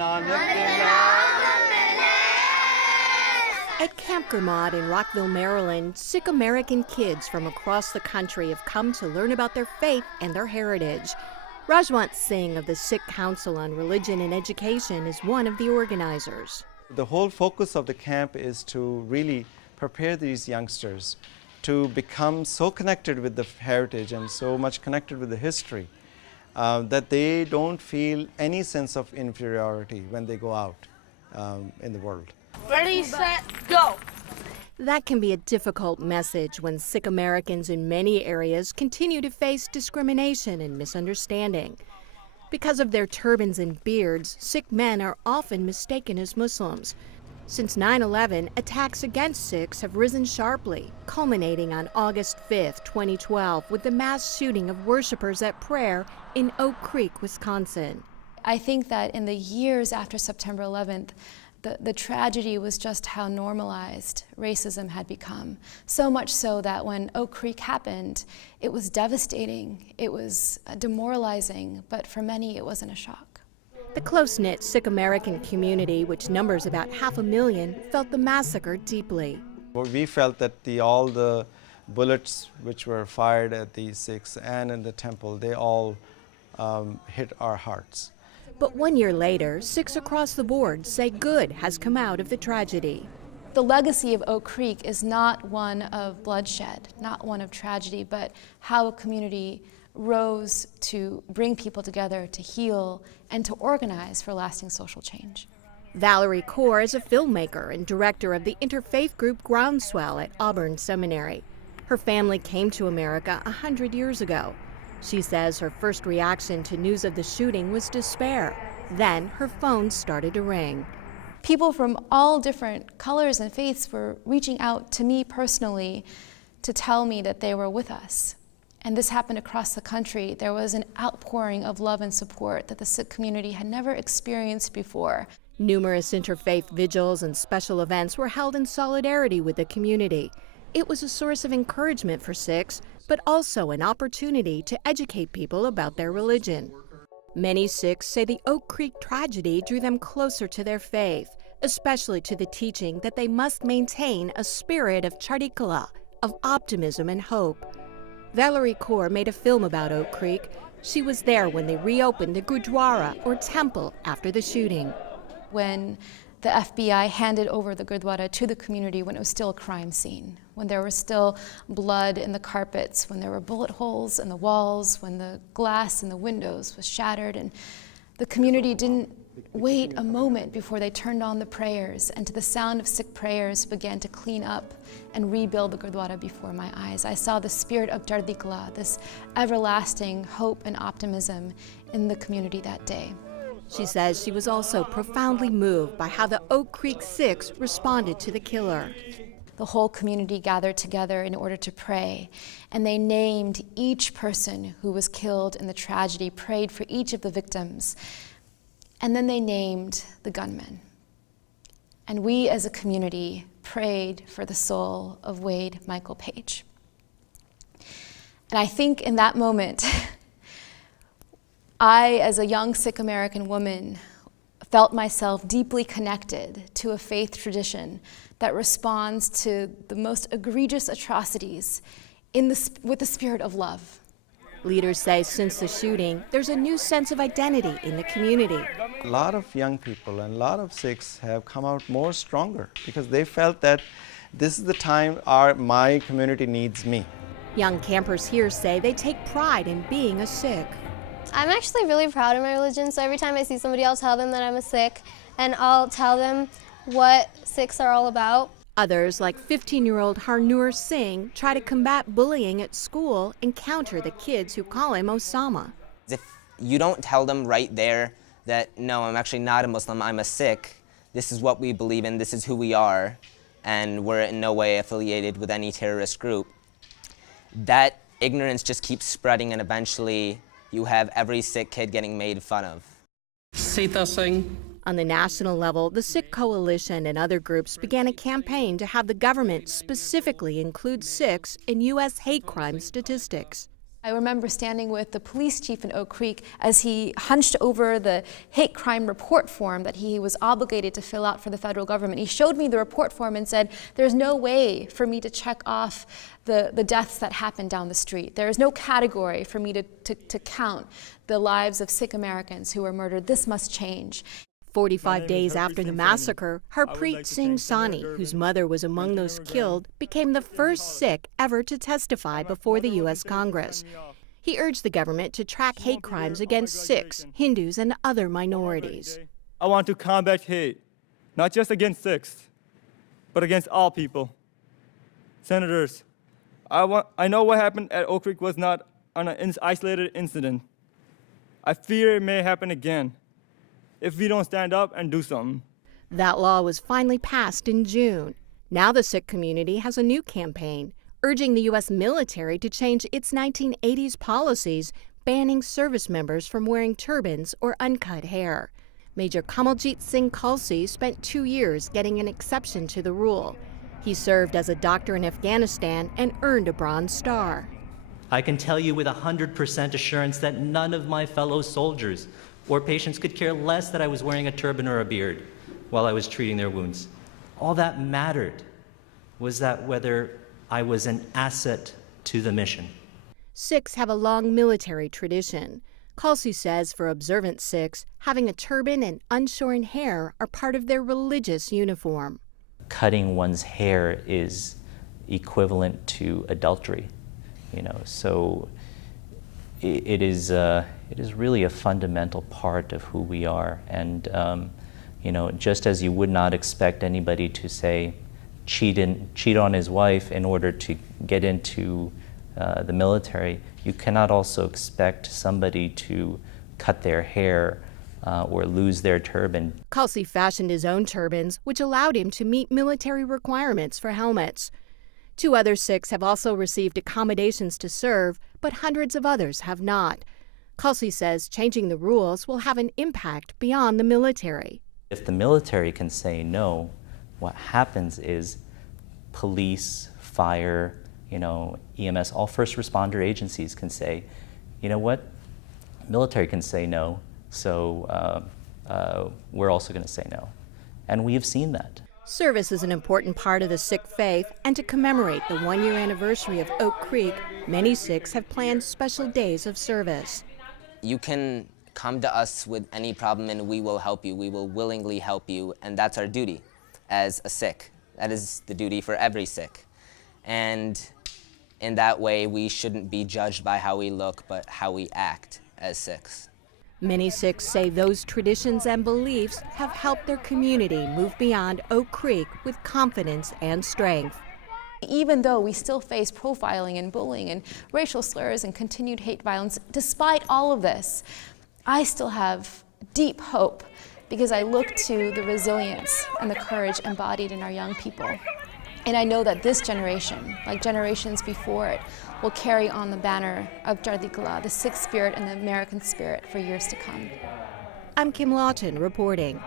At Camp Gurmad in Rockville, Maryland, Sikh American kids from across the country have come to learn about their faith and their heritage. Rajwant Singh of the Sikh Council on Religion and Education is one of the organizers. The whole focus of the camp is to really prepare these youngsters to become so connected with the heritage and so much connected with the history that they don't feel any sense of inferiority when they go out in the world. Ready, set, go! That can be a difficult message when Sikh Americans in many areas continue to face discrimination and misunderstanding. Because of their turbans and beards, Sikh men are often mistaken as Muslims. Since 9/11, attacks against Sikhs have risen sharply, culminating on August 5, 2012, with the mass shooting of worshipers at prayer in Oak Creek, Wisconsin. I think that in the years after September 11th, the tragedy was just how normalized racism had become. So much so that when Oak Creek happened, it was devastating, it was demoralizing, but for many it wasn't a shock. The close-knit Sikh American community, which numbers about 500,000, felt the massacre deeply. We felt that all the bullets which were fired at the Sikhs and in the temple, they all hit our hearts. But 1 year later, Sikhs across the board say good has come out of the tragedy. The legacy of Oak Creek is not one of bloodshed, not one of tragedy, but how a community rose to bring people together, to heal, and to organize for lasting social change. Valerie Kaur is a filmmaker and director of the interfaith group Groundswell at Auburn Seminary. Her family came to America 100 years ago. She says her first reaction to news of the shooting was despair. Then her phone started to ring. People from all different colors and faiths were reaching out to me personally to tell me that they were with us. And this happened across the country. There was an outpouring of love and support that the Sikh community had never experienced before. Numerous interfaith vigils and special events were held in solidarity with the community. It was a source of encouragement for Sikhs, but also an opportunity to educate people about their religion. Many Sikhs say the Oak Creek tragedy drew them closer to their faith, especially to the teaching that they must maintain a spirit of chardikala, of optimism and hope. Valerie Kaur made a film about Oak Creek. She was there when they reopened the Gurdwara, or temple, after the shooting. When the FBI handed over the Gurdwara to the community when it was still a crime scene, when there was still blood in the carpets, when there were bullet holes in the walls, when the glass in the windows was shattered, and the community didn't wait a moment before they turned on the prayers, and to the sound of Sikh prayers began to clean up and rebuild the Gurdwara before my eyes. I saw the spirit of Chardikala, this everlasting hope and optimism in the community that day. She says she was also profoundly moved by how the Oak Creek Sikhs responded to the killer. The whole community gathered together in order to pray, and they named each person who was killed in the tragedy, prayed for each of the victims, and then they named the gunman. And we as a community prayed for the soul of Wade Michael Page. And I think in that moment, I, as a young Sikh American woman, felt myself deeply connected to a faith tradition that responds to the most egregious atrocities with the spirit of love. Leaders say since the shooting, there's a new sense of identity in the community. A lot of young people and a lot of Sikhs have come out more stronger because they felt that this is the time my community needs me. Young campers here say they take pride in being a Sikh. I'm actually really proud of my religion, so every time I see somebody, I'll tell them that I'm a Sikh, and I'll tell them what Sikhs are all about. Others, like 15-year-old Harnoor Singh, try to combat bullying at school and counter the kids who call him Osama. If you don't tell them right there that, no, I'm actually not a Muslim, I'm a Sikh, this is what we believe in, this is who we are, and we're in no way affiliated with any terrorist group, that ignorance just keeps spreading, and eventually you have every Sikh kid getting made fun of. Sita Singh. On the national level, the Sikh Coalition and other groups began a campaign to have the government specifically include Sikhs in U.S. hate crime statistics. I remember standing with the police chief in Oak Creek as he hunched over the hate crime report form that he was obligated to fill out for the federal government. He showed me the report form and said, there's no way for me to check off the deaths that happened down the street. There is no category for me to count the lives of Sikh Americans who were murdered. This must change. 45 days after the massacre, Harpreet Singh Sani, whose mother was among those killed, became the first Sikh ever to testify before the U.S. Congress. He urged the government to track hate crimes against Sikhs, Hindus, and other minorities. I want to combat hate, not just against Sikhs, but against all people. Senators, I know what happened at Oak Creek was not an isolated incident. I fear it may happen again if we don't stand up and do something. That law was finally passed in June. Now the Sikh community has a new campaign, urging the U.S. military to change its 1980s policies banning service members from wearing turbans or uncut hair. Major Kamaljit Singh Khalsi spent 2 years getting an exception to the rule. He served as a doctor in Afghanistan and earned a Bronze Star. I can tell you with 100% assurance that none of my fellow soldiers or patients could care less that I was wearing a turban or a beard while I was treating their wounds. All that mattered was that whether I was an asset to the mission. Sikhs have a long military tradition. Khalsi says for observant Sikhs, having a turban and unshorn hair are part of their religious uniform. Cutting one's hair is equivalent to adultery, so it is really a fundamental part of who we are. And just as you would not expect anybody to say cheat on his wife in order to get into the military, you cannot also expect somebody to cut their hair or lose their turban. Khalsi fashioned his own turbans, which allowed him to meet military requirements for helmets. 2 other Sikhs have also received accommodations to serve, but hundreds of others have not. Khalsi says changing the rules will have an impact beyond the military. If the military can say no, what happens is police, fire, EMS, all first responder agencies can say, you know what, military can say no, so we're also going to say no. And we have seen that. Service is an important part of the Sikh faith, and to commemorate the 1-year anniversary of Oak Creek, many Sikhs have planned special days of service. You can come to us with any problem and we will help you. We will willingly help you, and that's our duty as a Sikh. That is the duty for every Sikh. And in that way, we shouldn't be judged by how we look, but how we act as Sikhs. Many Sikhs say those traditions and beliefs have helped their community move beyond Oak Creek with confidence and strength. Even though we still face profiling and bullying and racial slurs and continued hate violence, despite all of this, I still have deep hope because I look to the resilience and the courage embodied in our young people. And I know that this generation, like generations before it, will carry on the banner of Chardi Kala, the Sikh spirit and the American spirit for years to come. I'm Kim Lawton reporting.